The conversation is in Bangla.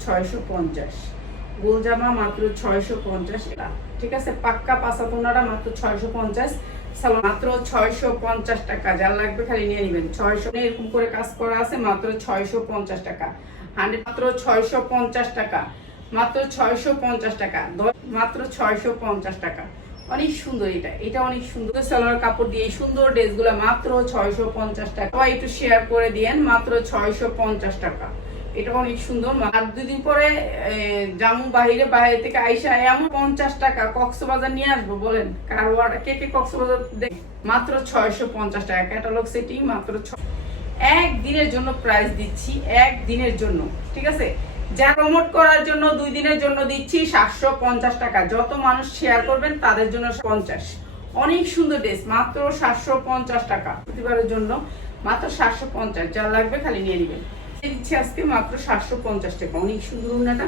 ছয়শো পঞ্চাশ মাত্র ছয়শো পঞ্চাশ ঠিক আছে পাক্কা মাত্র ছয়শো পঞ্চাশ মাত্র ছয়শো পঞ্চাশ টাকা যার লাগবে খালি নিয়ে নেবেন ছয়শো এরকম করে কাজ করা আছে মাত্র ছয়শো পঞ্চাশ টাকা হান্ড্রেড মাত্র ছয়শো পঞ্চাশ টাকা মাত্র ছয়শো পঞ্চাশ টাকা মাত্র ছয়শো পঞ্চাশ টাকা অনেক সুন্দর এটা এটা অনেক সুন্দর সালোয়ার কাপড় দিয়ে সুন্দর ড্রেসগুলো মাত্র ছয়শো পঞ্চাশ টাকা একটু শেয়ার করে দিয়েন মাত্র ছয়শো পঞ্চাশ টাকা এটা অনেক সুন্দর আর দুদিন পরে জামু বাহিরে বাইরে থেকে আইসা এমন পঞ্চাশ টাকা কক্সবাজার নিয়ে আসব, বলেন। কারোয়ার কে কে কক্সবাজার দেখ মাত্র ছয়শো পঞ্চাশ টাকা। ক্যাটালগ সেটি মাত্র ছ- এক দিনের জন্য প্রাইস দিচ্ছি, এক দিনের জন্য, ঠিক আছে? যা প্রমোট করার জন্য দুই দিনের জন্য দিচ্ছি সাতশো পঞ্চাশ টাকা। যত মানুষ শেয়ার করবেন, তাদের জন্য পঞ্চাশ। অনেক সুন্দর ড্রেস মাত্র সাতশো পঞ্চাশ টাকা। প্রতিবারের জন্য মাত্র সাতশো পঞ্চাশ। যা লাগবে খালি নিয়ে নেবেন। দিচ্ছি আজকে মাত্র সাতশো পঞ্চাশ টাকা। অনেক সুন্দর উন্নাটা